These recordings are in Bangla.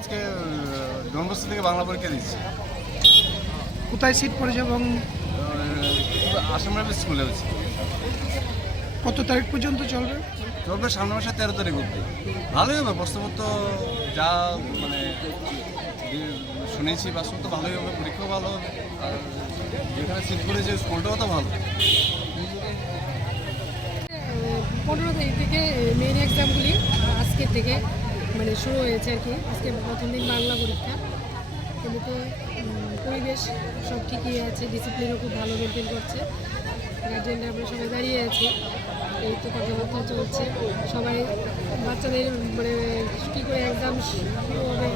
আজকে ডনবস্কো থেকে বাংলা পরীক্ষা দিচ্ছি। কোথায় সিট পড়েছে এবং আসাম রাইফেলস স্কুলে হচ্ছে। কত তারিখ পর্যন্ত চলবে? চলবে সামনে মাসের 13 তারিখ অবধি। ভালোই হবে, প্রশ্নপত্র যা মানে শুনেছি বাস্তব তো ভালোই হবে, পরীক্ষাও ভালো হবে, আর যেখানে সিট পড়েছে স্কুলটাও তো ভালো। 15 তারিখ থেকে মেইন এক্সামগুলি আজকের থেকে মানে শুরু হয়েছে আর কি। আজকে প্রথম দিন বাংলা পরীক্ষা। এমনিতে পরিবেশ সব ঠিকই আছে, ডিসিপ্লিনও খুব ভালো মেনটেন করছে। গার্জিয়ানরা আমরা সবাই দাঁড়িয়ে আছি, এই তো কথাবার্তা চলছে। সবাই বাচ্চাদের মানে কী করে এক্সাম শুরু হবে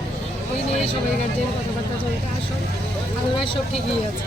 এই নিয়ে সবাই গার্জিয়ান কথাবার্তা চলছে। আসল আদারওয়াইজ সব ঠিকই আছে।